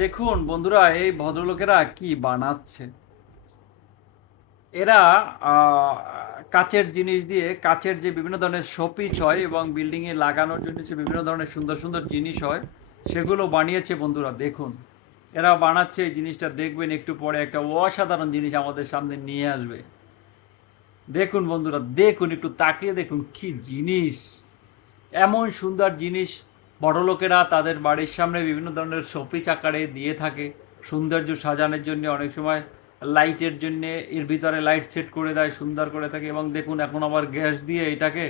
দেখুন বন্ধুরা, এই ভদ্রলোকেরা কি বানাচ্ছে। এরা কাচের জিনিস দিয়ে, কাচের যে বিভিন্ন ধরনের শোপিস হয় এবং বিল্ডিংয়ে লাগানোর জন্য যে বিভিন্ন ধরনের সুন্দর সুন্দর জিনিস হয়, সেগুলো বানিয়েছে বন্ধুরা। দেখুন, এরা বানাচ্ছে এই জিনিসটা, দেখবেন একটু পরে একটা অসাধারণ জিনিস আমাদের সামনে নিয়ে আসবে। দেখুন বন্ধুরা, দেখুন, একটু তাকিয়ে দেখুন কি জিনিস। এমন সুন্দর জিনিস বড়লোকেরা তাদের বাড়ির সামনে বিভিন্ন ধরনের শোপিস আকারে দিয়ে থাকে। সৌন্দর্য সাজানোর জন্য অনেক সময় লাইটের জন্য এর ভিতরে লাইট সেট করে দেয়, সুন্দর করে থাকে। এবং দেখুন, এখন আবার গ্যাস দিয়ে এটাকে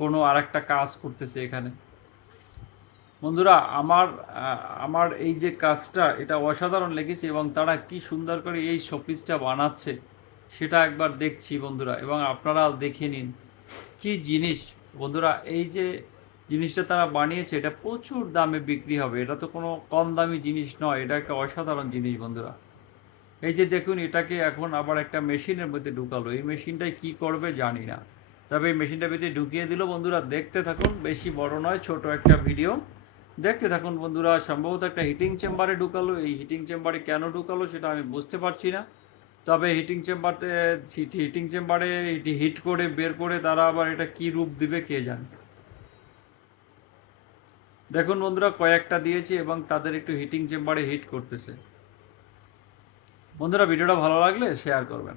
কোনো আরেকটা কাজ করতেছে এখানে। বন্ধুরা, আমার এই যে কাজটা, এটা অসাধারণ লেগেছে এবং তারা কি সুন্দর করে এই শোপিসটা বানাচ্ছে সেটা একবার দেখছি বন্ধুরা, এবং আপনারাও দেখে নিন কি জিনিস। বন্ধুরা, এই যে জিনিসটা তারা বানিয়েছে, এটা প্রচুর দামে বিক্রি হবে। এটা তো কোনো কম দামি জিনিস নয়, এটা একটা অসাধারণ জিনিস বন্ধুরা। এই যে দেখুন, এটাকে এখন আবার একটা মেশিনের মধ্যে ঢুকালো। এই মেশিনটায় কি করবে জানি না, তবে এই মেশিনটার ভিতরে ঢুকিয়ে দিল। বন্ধুরা দেখতে থাকুন, বেশি বড় নয়, ছোট একটা ভিডিও দেখতে থাকুন বন্ধুরা। সম্ভবত একটা হিটিং চেম্বারে ঢুকালো। এই হিটিং চেম্বারে কেন ঢুকালো সেটা আমি বুঝতে পারছি না, তবে হিটিং চেম্বারে হিট করে বের করে তারা আবার এটা কি রূপ দিবে কে জানে। দেখুন বন্ধুরা, কয়েকটা দিয়েছি এবং তাদের একটু হিটিং চেম্বারে হিট করতেছে। বন্ধুরা, ভিডিওটা ভালো লাগলে শেয়ার করবেন।